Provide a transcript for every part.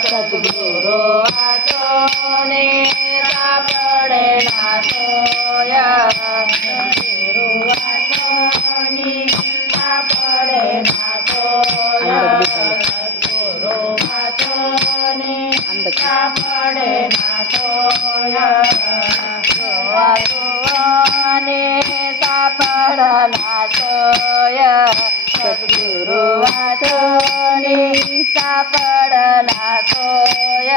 સદગુરુ આચોને સાપડે નાસોયા ગુરુ આચોની સાપડે નાસોયા સદગુરુ આચોને સાપડે નાસોયા સાપડ નાસોયા सद्गुरु वाचने सापडला सोय.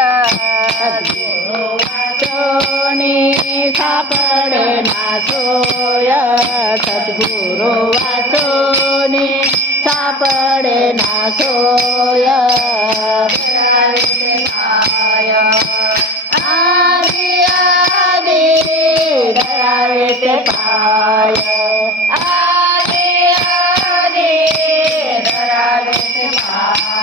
सद्गुरु वाचने सापडला सोय. सद्गुरु वाचने सापडला सोय.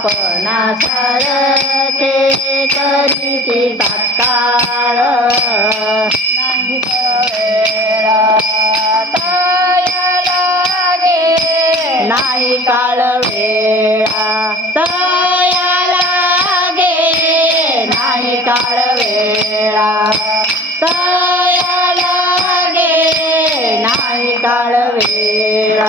आपणा सारखे करीती तात्काळ नाही लागे नाही काळ वेळा तया लागे नाही काळ वेळा तया लागे नाही काळ वेळा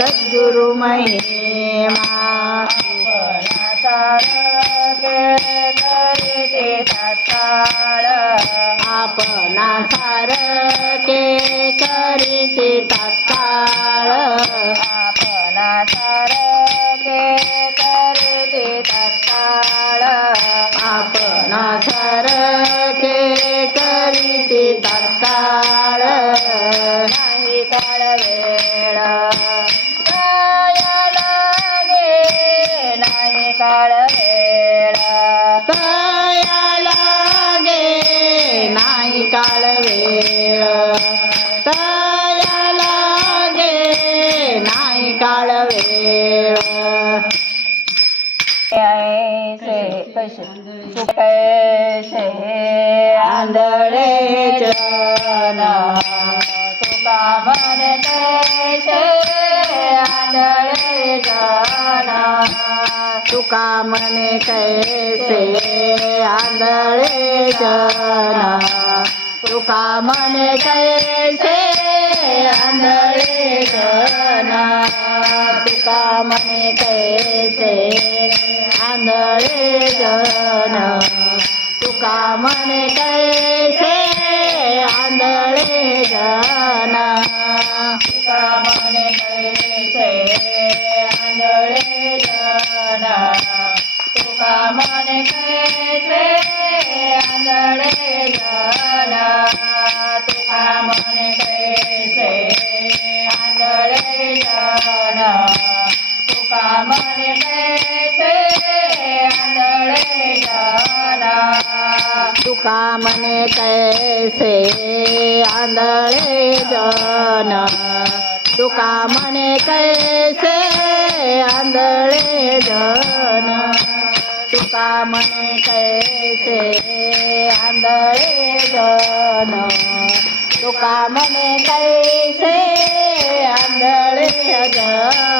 सद्गुरु महिमा. सार के ताळ आपणा सार के करी करीते ताळ आपणा सार कशे कशे आंधळे चरण तुका म्हणते आंधळे चरण तुका म्हणे कैसे आंधळे चरण तुका म्हणे कैसे आंधळे चरण પિતા મને કહેશે, આંધળે જન તુકા મને કહેશે, આંધળે જન તુકા મને કહેશે, આંધળે જન તુકા મને કહેશે, આંધળે જન તુકા મને કહેશે, આંધળે જન. પામન બેસે આંધળે જરા. તું કામને કહેશે આંધળે જન. તું કામને કહેશે આંધળે જન. તું કામને કહેશે આંધળે જન. તું કામને કહેશે આંધળે જન.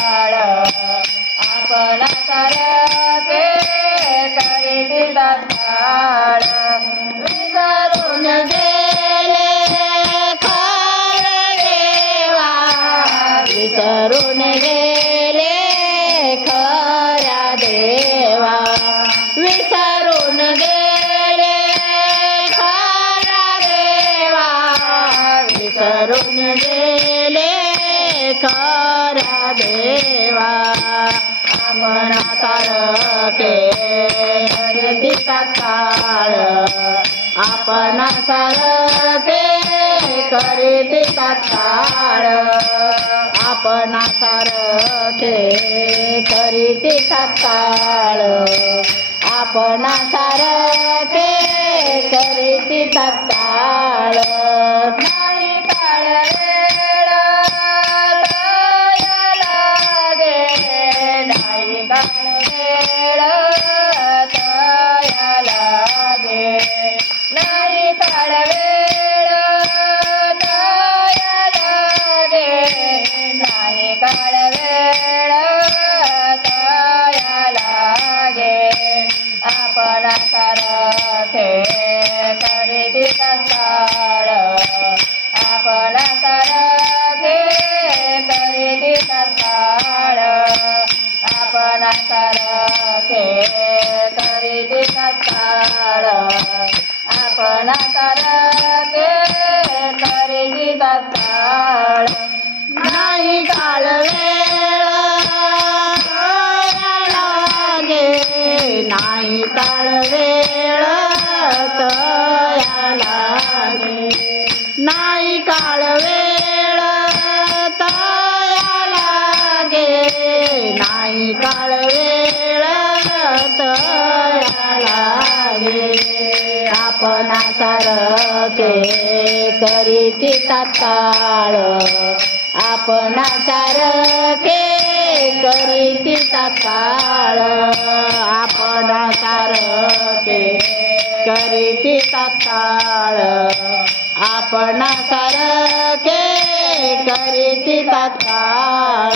आपण सारखे काळ आपण सारखे करीती काळ आपण सारखे करीती काळ आपण सारखे करीती काळ ભુવન કર કે કરી દીકતાળ આપણ કર કે કરી દીકતાળ सायंकाळ वेळ तया लागे आपण सारखे करीती तात्काळ आपण सारखे करीती तात्काळ आपण सारखे करीती तात्काळ आपण सारखे करीती तात्काळ.